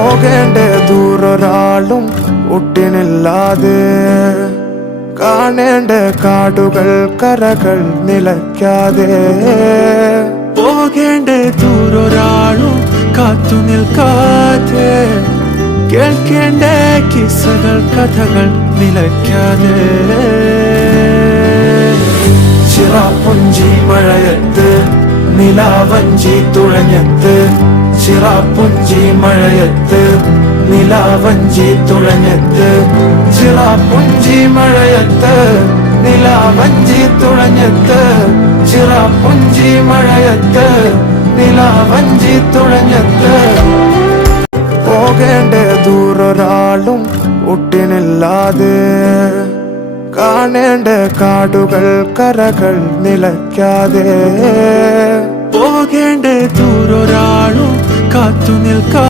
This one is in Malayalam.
പോകേണ്ട ദൂരൊരാളും ഒട്ടിനില്ലാതെ കാണേണ്ട കാടുകൾ കരകൾ നിലയ്ക്കാതെ പോകേണ്ട ദൂരൊരാളും കാത്തു നിൽക്കാതെ കേൾക്കേണ്ട കിസ്സകൾ കഥകൾ നിലയ്ക്കാതെ ചിറാപ്പുഞ്ചി മഴയത്ത് നിലാവഞ്ചി തുഴഞ്ഞത്ത് ചിറാപ്പുഞ്ചി മഴയത്ത് നിലാവഞ്ചി തുഴഞ്ഞത്ത് ചിറാപ്പുഞ്ചി മഴയത്ത് നിലാവഞ്ചി തുഴഞ്ഞത്ത് ചിറാപ്പുഞ്ചി മഴയത്ത് നിലാവഞ്ചി തുഴഞ്ഞത്ത് പോകേണ്ട ദൂരൊരാളും ഒട്ടിനില്ലാതെ കാണേണ്ട കാടുകൾ കരകൾ നിലയ്ക്കാതെ പോകേണ്ട ദൂരൊരാളും കാത്തു നിൽക്കാതെ